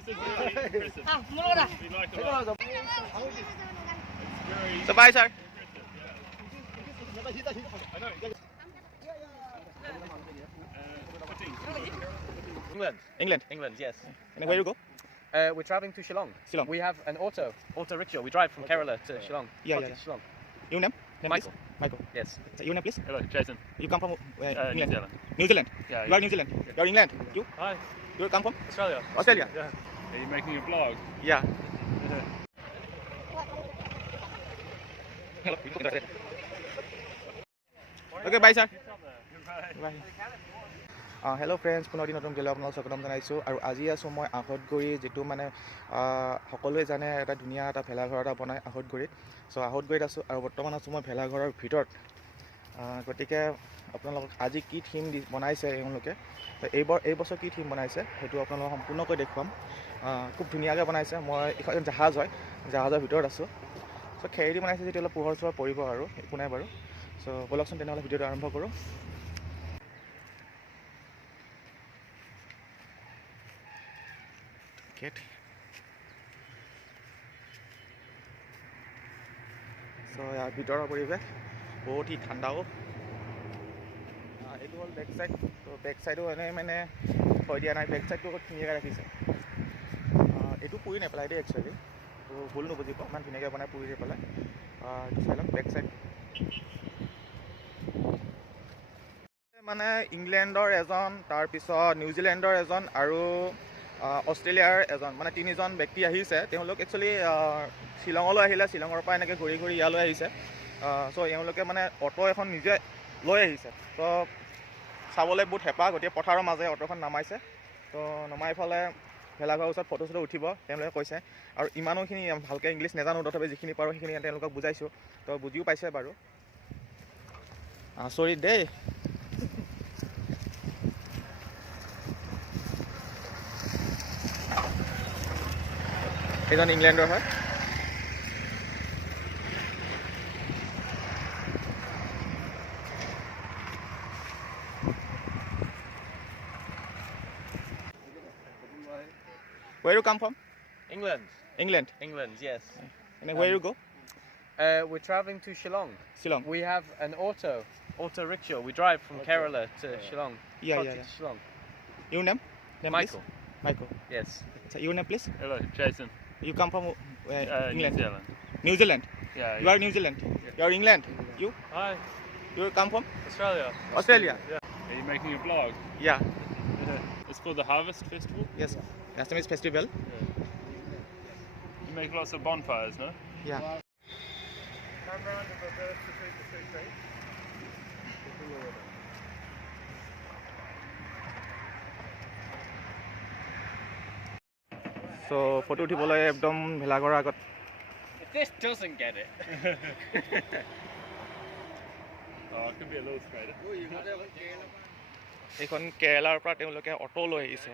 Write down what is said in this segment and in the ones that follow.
This is really impressive. We like a lot. So bye, sir. I know. 15. England. England. England, yes. And where you go? We're traveling to Shillong. Shillong. We have an auto rickshaw. We drive from Kerala to Shillong. Yeah, Okay, yeah. Shillong. Your name? Michael. Please? Michael. Yes. So your name, please? Hello, Jason. You come from New England? Zealand. New Zealand. Yeah. You are New Zealand. You are England. You? Hi. You come from Australia. Australia? Yeah. Are you making a vlog? Yeah. Okay, bye, sir. Bye. Hello' friends, পুনৰ এটি নতুন ভিডিঅ'লৈ আপোনালোকক স্বাগতম জনাইছোঁ। আৰু আজি আছোঁ মই আহতগুৰি, যিটো মানে সকলোৱে জানে এটা ধুনীয়া এটা ভেলাঘৰ এটা বনায় আহতগুৰিত। চ' আহতগুৰিত আছোঁ আৰু বৰ্তমান আছোঁ মই ভেলাঘৰৰ ভিতৰত। গতিকে আপোনালোকক আজি কি থিম বনাইছে এওঁলোকে, এই বছৰ কি থিম বনাইছে সেইটো আপোনালোকক সম্পূৰ্ণকৈ দেখুৱাম। খুব ধুনীয়াকৈ বনাইছে। মই এখন জাহাজ হয়, জাহাজৰ ভিতৰত আছোঁ। চ' খেৰেদি বনাইছে যেতিয়া অলপ পোহৰ চোহৰ পৰিব আৰু একো নাই বাৰু। চ' ব'লকচোন তেনেহ'লে ভিডিঅ'টো আৰম্ভ কৰোঁ। চ' ইয়াৰ ভিতৰৰ পৰিৱেশ বহুত ঠাণ্ডাও। এইটো হ'ল বেক চাইড। ত' বেক চাইডো এনেই মানে থৈ দিয়া নাই, বেক চাইডটো বহুত ধুনীয়াকৈ ৰাখিছে। এইটো পুৰি নেপেলাই দেই একচুৱেলি, ত' ভুল নুবুজিব, ইমান ধুনীয়াকৈ বনাই পুৰি নেপেলাই। এইটো চাই লওক বেক চাইড। মানে ইংলেণ্ডৰ এজন, তাৰপিছত নিউজিলেণ্ডৰ এজন আৰু অষ্ট্ৰেলিয়াৰ এজন, মানে তিনিজন ব্যক্তি আহিছে। তেওঁলোক একচুৱেলি শ্বিলঙলৈ আহিলে, শ্বিলঙৰ পৰা এনেকৈ ঘূৰি ঘূৰি ইয়ালৈ আহিছে। চ' এওঁলোকে মানে অটো এখন নিজে লৈ আহিছে। ত' চাবলৈ বহুত হেঁপাহ, গতিকে পথাৰৰ মাজে অটোখন নামাইছে। ত' নমাই ফালে ভেলাঘৰৰ ওচৰত ফটো চটো উঠিব তেওঁলোকে কৈছে। আৰু ইমানোখিনি ভালকৈ ইংলিছ নাজানো, তথাপি যিখিনি পাৰোঁ সেইখিনি তেওঁলোকক বুজাইছোঁ। ত' বুজিও পাইছে বাৰু। চৰি দেই। এইজন ইংলেণ্ডৰ হয়। Where you come from? England. England. England, yes. And where you go? We're traveling to Shillong. Shillong. We have an auto rickshaw. We drive from Kerala to Shillong. Yeah, Okay, yeah. Shillong. Your name? Michael. Please? Michael. Yes. So your name, please? Hello, Jason. You come from New England? Zealand. New Zealand. Yeah. You are New Zealand. You are England. You? Hi. You come from Australia. Australia? Yeah. Are you making a vlog? Yeah. It's for the Harvest Festival. Yes. Customs Festival. You make lots of bonfires, no? Yeah. Come round and reverse between the two trees. So photo উঠিবলৈ একদম ভেলাঘৰৰ আগত। This doesn't get it. Oh, it could be a little straighter. এইখন কেৰেলাৰ পৰা তেওঁলোকে auto লৈ আহিছে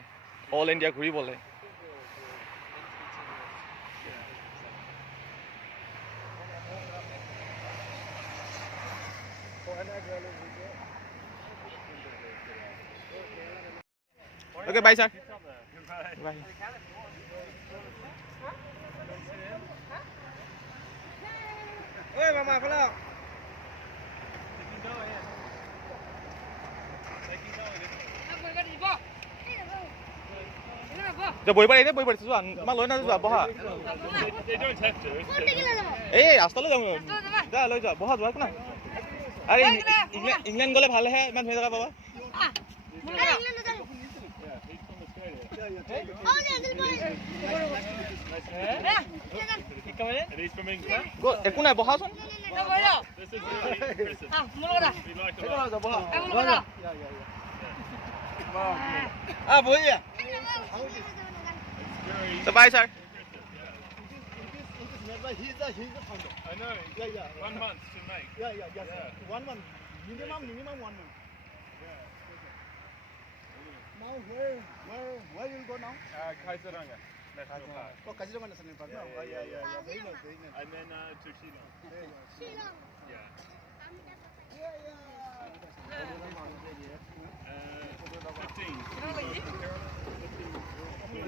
all India ঘূৰিবলৈ। Okay, bye, sir. Bye. Bye. Oi, mama, follow. বহি পাৰি বহি পাৰিছোঁ ইমান লৈ নাযোৱা বহা। They don't have to. এই ৰাস্তালৈ যাওঁ যা লৈ যোৱা বহা যোৱা একো নাই। আৰে ইংলেণ্ড গ'লে ভালেহে, ইমান ধুনীয়া জেগা পাবা। And he's from England. একো নাই বহাচোন। This is really impressive. We like a lot. Bhaiya. So bye, sir. He's the founder. I know. Yeah. 1 month to make. Yeah. 1 month. Minimum 1 month. Now where you go now? Kaizaranga National Park. Oh, Kaziranga National Park. Yeah. Very nice. And then to Shillong. Yeah.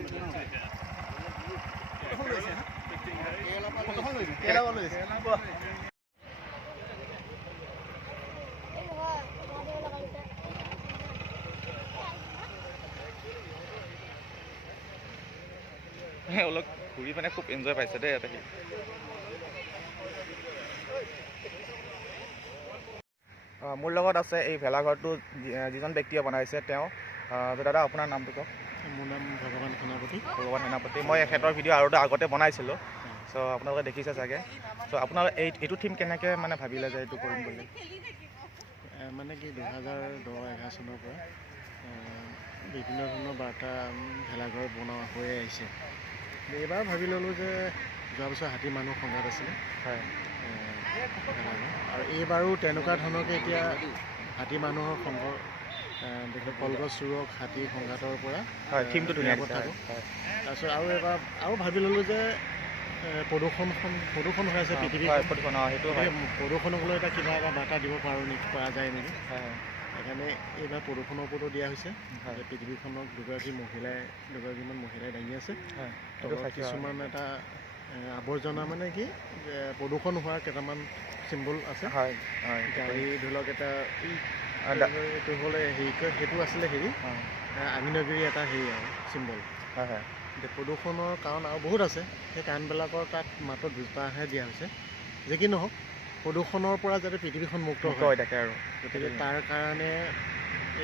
15. অলপ ঘূৰি মানে খুব enjoy পাইছে দেই ইয়াতে। মোৰ লগত আছে এই ভেলাঘৰটো যিজন ব্যক্তিয়ে বনাইছে তেওঁ। দাদা আপোনাৰ নামটো কওক। মোৰ নাম ভগৱান সেনাপতি। ভগৱান সেনাপতি। মই এখেতৰ ভিডিঅ' আৰু আগতে বনাইছিলোঁ, চ' আপোনালোকে দেখিছে চাগে। চ' আপোনালোকে এইটো থিম কেনেকৈ মানে ভাবিলে যে এইটো কৰিম বুলি? মানে কি 2010-11 চনৰ পৰা বিভিন্ন ধৰণৰ বাৰ্তা ভেলাঘৰ বনোৱা হৈ আহিছে। এইবাৰ ভাবি ল'লোঁ যে যোৱা বছৰ হাতী মানুহ সংঘাত আছিলে, হয়, আৰু এইবাৰো তেনেকুৱা ধৰণৰকৈ এতিয়া হাতী মানুহৰ সংঘ কলগছ চুৰক হাতী সংঘাতৰ পৰা হয়, থিমটো ধুনীয়া থাকোঁ। তাৰপিছত আৰু এবাৰ আৰু ভাবি ল'লোঁ যে প্ৰদূষণ হৈ আছে পৃথিৱীত, সেইটো হয়, প্ৰদূষণক লৈ কিবা এটা বাৰ্তা দিব পৰা যায় নেকি। হয়, সেইকাৰণে এইবাৰ প্ৰদূষণৰ ওপৰতো দিয়া হৈছে। পৃথিৱীখনক দুগৰাকীমান মহিলাই দাঙি আছে। কিছুমান এটা আৱৰ্জনা মানে কি প্ৰদূষণ হোৱাৰ কেইটামান চিম্বল আছে। গাড়ী ধৰি লওক এটা এইটো হ'লে সেইটো আছিলে আমিনগিৰি এটা আৰু চিম্বল। প্ৰদূষণৰ কাৰণ আৰু বহুত আছে, সেই কাৰণবিলাকৰ তাত মাত্ৰ দুটাহে দিয়া হৈছে। যে কি নহওক, প্ৰদূষণৰ পৰা যাতে পৃথিৱীখন মুক্ত হৈ থাকে আৰু গতিকে তাৰ কাৰণে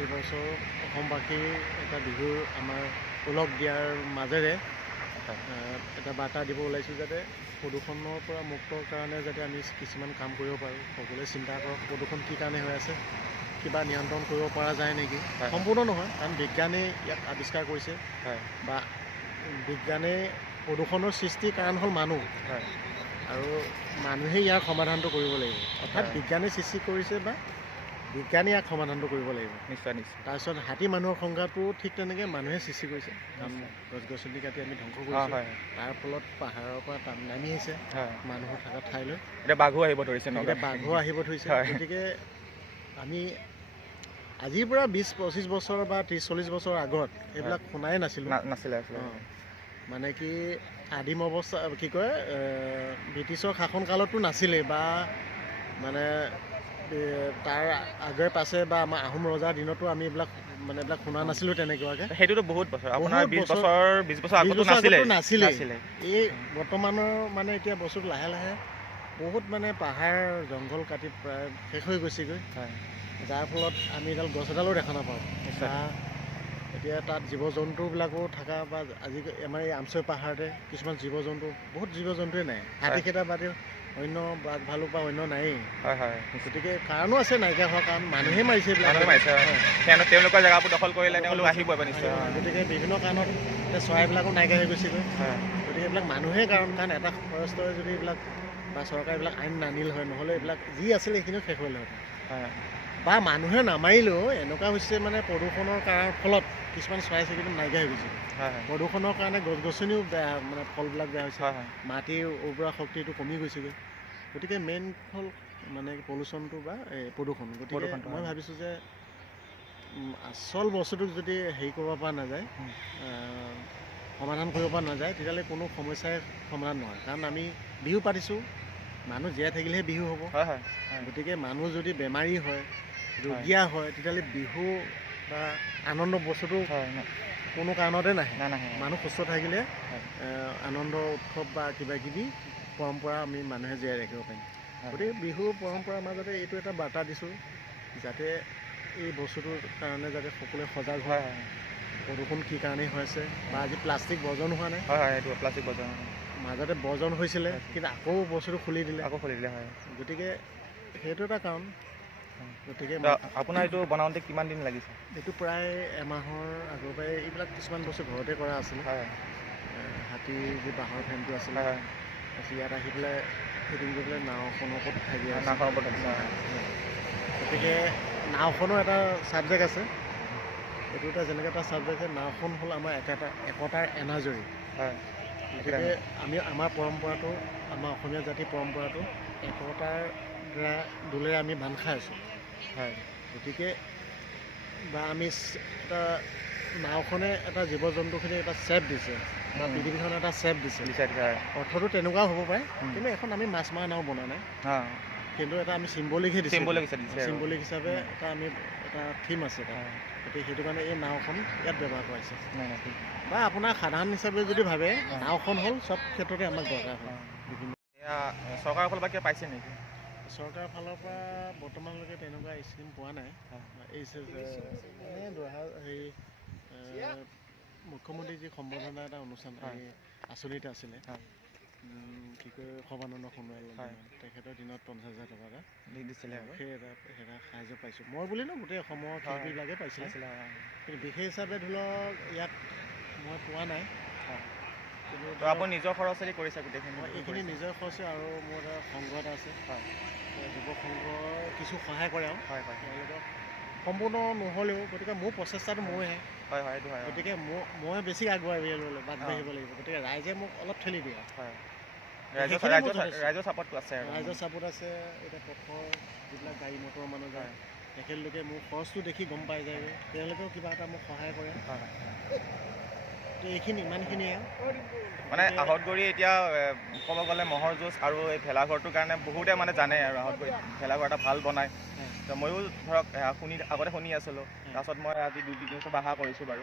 এইবছৰ অসমবাসীৰ এটা বিহুৰ আমাৰ ওলগ দিয়াৰ মাজেৰে এটা বাৰ্তা দিব ওলাইছোঁ, যাতে প্ৰদূষণৰ পৰা মুক্তৰ কাৰণে যাতে আমি কিছুমান কাম কৰিব পাৰোঁ। সকলোৱে চিন্তা কৰক প্ৰদূষণ কি কাৰণে হৈ আছে, কিবা নিয়ন্ত্ৰণ কৰিব পৰা যায় নেকি। সম্পূৰ্ণ নহয়, কাৰণ বিজ্ঞানে ইয়াক আৱিষ্কাৰ কৰিছে, বা বিজ্ঞানে প্ৰদূষণৰ সৃষ্টিৰ কাৰণ হ'ল মানুহ, আৰু মানুহে ইয়াৰ সমাধানটো কৰিব লাগিব। অৰ্থাৎ বিজ্ঞানে সৃষ্টি কৰিছে বা বিজ্ঞানে ইয়াক সমাধানটো কৰিব লাগিব। নিশ্চয় নিশ্চয়। তাৰপিছত হাতী মানুহৰ সংঘাতো ঠিক তেনেকৈ মানুহে সৃষ্টি কৰিছে, কাৰণ গছ গছনি কাটি আমি ধ্বংস কৰিছোঁ। তাৰ ফলত পাহাৰৰ পৰা নামি আহিছে মানুহৰ থকা ঠাইলৈ। এতিয়া বাঘো আহিব ধৰিছে, বাঘো আহিব ধৰিছে। গতিকে আমি আজিৰ পৰা 20-25 বছৰ বা 30-40 বছৰ আগত এইবিলাক শুনাই নাছিলে। মানে কি আদিম অৱস্থা কি কয় ব্ৰিটিছৰ শাসন কালতো নাছিলে, বা মানে তাৰ আগে পাছে বা আমাৰ আহোম ৰজাৰ দিনতো আমি এইবিলাক শুনা নাছিলোঁ তেনেকুৱাকৈ। সেইটোতো বহুত বছৰ, আপোনাৰ 20 বছৰ আগতো নাছিলে। এই বৰ্তমানৰ মানে এতিয়া বস্তুটো লাহে লাহে বহুত মানে পাহাৰ জংঘল কাটি প্ৰায় শেষ হৈ গৈছেগৈ, যাৰ ফলত আমি এডাল গছ এডালো দেখা নাপাওঁ। এতিয়া তাত জীৱ জন্তুবিলাকো থকা, বা আজি আমাৰ এই আমচৈ পাহাৰতে কিছুমান জীৱ জন্তু, বহুত জীৱ জন্তুৱে নাই। হাতীকেইটা বাদে অন্য বাঘ ভালুক বা অন্য নায়েই। গতিকে কাৰণো আছে নাইকিয়া হোৱাৰ কাৰণ, মানুহে মাৰিছে তেওঁলোকৰ জেগাবোৰ দখল কৰিলে তেওঁলোক আহিব নিশ্চয়। গতিকে বিভিন্ন কাৰণত এতিয়া চৰাইবিলাকো নাইকিয়া হৈ গৈছেগৈ। গতিকে এইবিলাক মানুহেই কাৰণ এটা ফৰেষ্টৰে যদি এইবিলাক বা চৰকাৰে এইবিলাক আইন নানিল হয়, নহ'লে এইবিলাক যি আছিলে সেইখিনিও শেষ হ'লহেঁতেন। বা মানুহে নামাৰিলেও এনেকুৱা হৈছে মানে প্ৰদূষণৰ ফলত কিছুমান চৰাই চিৰিকটি নাইকিয়া হৈ গৈছে। প্ৰদূষণৰ কাৰণে গছ গছনিও বেয়া, মানে ফলবিলাক বেয়া হৈছে, মাটিৰ উৰ্বৰা শক্তিটো কমি গৈছেগৈ। গতিকে মেইন হ'ল মানে পলিউশ্যনটো বা প্ৰদূষণ। গতিকে মই ভাবিছোঁ যে আচল বস্তুটোক যদি হেৰি কৰিব পৰা নাযায়, সমাধান কৰিব পৰা নাযায়, তেতিয়াহ'লে কোনো সমস্যাই সমাধান নহয়। কাৰণ আমি বিহু পাতিছোঁ, মানুহ জীয়াই থাকিলেহে বিহু হ'ব। গতিকে মানুহ যদি বেমাৰী হয়, ৰোগীয়া হয়, তেতিয়াহ'লে বিহু বা আনন্দ বস্তুটো কোনো কাৰণতে নাহে। মানুহ সুস্থ থাকিলে আনন্দ উৎসৱ বা কিবা কিবি পৰম্পৰা আমি মানুহে জীয়াই ৰাখিব পাৰিম। গতিকে বিহু পৰম্পৰাৰ মাজতে এইটো এটা বাৰ্তা দিছোঁ, যাতে এই বস্তুটোৰ কাৰণে যাতে সকলোৱে সজাগ হয়। প্ৰদূষণ কি কাৰণেই হৈ আছে, বা আজি প্লাষ্টিক বৰ্জন হোৱা নাই। প্লাষ্টিক বৰ্জন মাজতে বৰ্জন হৈছিলে, কিন্তু আকৌ বস্তুটো খুলি দিলে। গতিকে সেইটো এটা কাৰণ। গতিকে আপোনাৰ এইটো বনাওঁতে কিমান দিন লাগিছে? এইটো প্ৰায় এমাহৰ আগৰ পৰাই এইবিলাক কিছুমান বস্তু ঘৰতে কৰা আছিলে। হাতীৰ যি বাঁহৰ ফ্ৰেমটো আছিলে, তাৰপিছত ইয়াত আহি পেলাই ফিটিং কৰি পেলাই নাওখনৰ ওপৰত উঠাই দিয়া আছে। গতিকে নাওখনৰ এটা ছাবজেক্ট আছে, এইটো এটা যেনেকৈ এটা ছাবজেক্ট আছে। নাওখন হ'ল আমাৰ একতাৰ এনাজৰী। গতিকে আমি আমাৰ পৰম্পৰাটো, আমাৰ অসমীয়া জাতিৰ পৰম্পৰাটো একতাৰ দোলেৰে আমি বান্ধ খাই আছোঁ। গতিকে বা আমি এটা নাওখনে এটা জীৱ জন্তুখিনি এটা চেপ দিছে বা পৃথিৱীখনে এটা চেপ দিছে অৰ্থটো তেনেকুৱাও হ'ব পাৰে কিন্তু এখন আমি মাছ মৰা নাও বনোৱা নাই কিন্তু এটা আমি চিম্বলিকহে দিছোঁ চিম্বলিক হিচাপে এটা আমি এটা থিম আছে গতিকে সেইটো কাৰণে এই নাওখন ইয়াত ব্যৱহাৰ কৰাইছে বা আপোনাৰ সাধাৰণ হিচাপে যদি ভাবে নাওখন হ'ল চব ক্ষেত্ৰতে আমাক দৰকাৰ হয় বিভিন্ন চৰকাৰৰ ফালৰ পৰা কিবা পাইছে নেকি চৰকাৰৰ ফালৰ পৰা বৰ্তমানলৈকে তেনেকুৱা স্কিম পোৱা নাই এই হেৰি মুখ্যমন্ত্ৰী যি সম্বৰ্ধনা এটা অনুষ্ঠান এই আঁচনিতে আছিলে কি কয় সৰ্বানন্দ সোণোৱাল তেখেতৰ দিনত 50,000 টকা এটা দিছিলে সেই এটা সাহাৰ্য পাইছোঁ মই বুলি ন গোটেই অসমৰ শিল্পীবিলাকে পাইছিলে কিন্তু বিশেষ হিচাপে ধৰি লওক ইয়াত মই পোৱা নাই কিন্তু আপুনি নিজৰ খৰচেদি কৰিছে গোটেইখিনি এইখিনি নিজৰ খৰচে আৰু মোৰ এটা সংঘ এটা আছে যুৱ সংঘ কিছু সহায় কৰে আৰু তেওঁলোকক সম্পূৰ্ণ নহ'লেও গতিকে মোৰ প্ৰচেষ্টাটো মইহে গতিকে মই বেছি আগবাঢ়িব লাগিব গতিকে ৰাইজে মোক অলপ ঠেলি দিয়ে ৰাইজৰ ছাপোৰ্টটো আছে ৰাইজৰ ছাপোৰ্ট আছে এতিয়া পথৰ যিবিলাক গাড়ী মটৰ মানুহ যায় তেখেতলোকে মোৰ খৰচটো দেখি গম পাই যায়গৈ তেওঁলোকেও কিবা এটা মোক সহায় কৰে এইখিনি ইমানখিনিয়ে মানে আহঁতগুৰি এতিয়া ক'ব গ'লে ম'হৰ যুঁজ আৰু এই ভেলাঘৰটোৰ কাৰণে বহুতে মানে জানে আৰু আহঁতগুৰি ভেলাঘৰ এটা ভাল বনায় তো ময়ো ধৰক আগতে শুনি আছিলোঁ তাৰপাছত মই আজি 2-3 বছৰ আশা কৰিছোঁ বাৰু